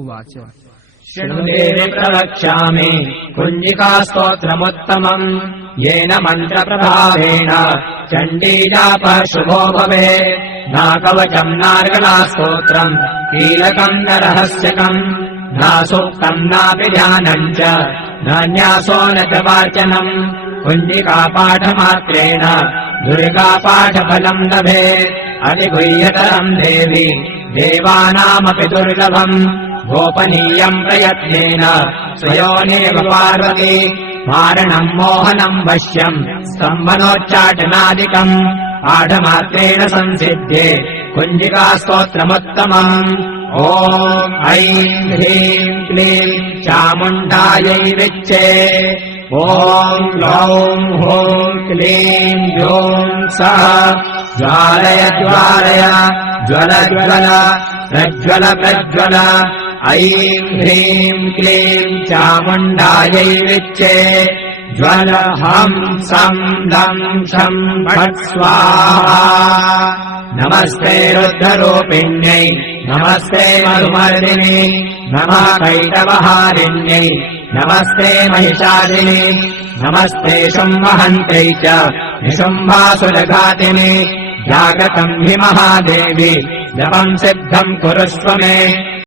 उवाच शृणुदेवि प्रवक्ष्यामि कुञ्जिकास्तोत्रमुत्तमम् येन मन्त्रप्रभावेण चण्डीजापः शुभो भवेत् नाकवचम् नार्गलास्तोत्रम् कीलकम् न रहस्यकम् नासूक्तम् नापि ध्यानम् च नान्यासो न च वाचनम् कुञ्जिकापाठमात्रेण दुर्गापाठफलम् लभेत् अतिगुह्यतरम् देवि देवानामपि दुर्लभम् गोपनीयम् प्रयत्नेन स्वयोनेव पार्वती मारणम् मोहनम् वश्यम् स्तम्भनोच्चाटनादिकम् पाठमात्रेण संसिध्ये कुञ्जिकास्तोत्रमुत्तमम् ॐ ऐं ह्रीं क्लीं चामुण्डायै विच्चे ॐ ग्लौं हूं क्लीं ह्यूं सः ज्वालय ज्वालय ज्वल ज्वल प्रज्वल प्रज्वल ऐं ह्रीं क्लीं चामुण्डायै विच्चे ज्वल हं सं लं शं फट् स्वाहा नमस्ते रुद्ररूपिण्यै नमस्ते मधुमर्दिनि नमः कैटवहारिण्यै नमस्ते महिषादिनि नमस्ते शुम्भहन्त्यै च निशुम्भासुरघातिनि जागतम् हि महादेवी जपम् सिद्धम् कुरुष्व मे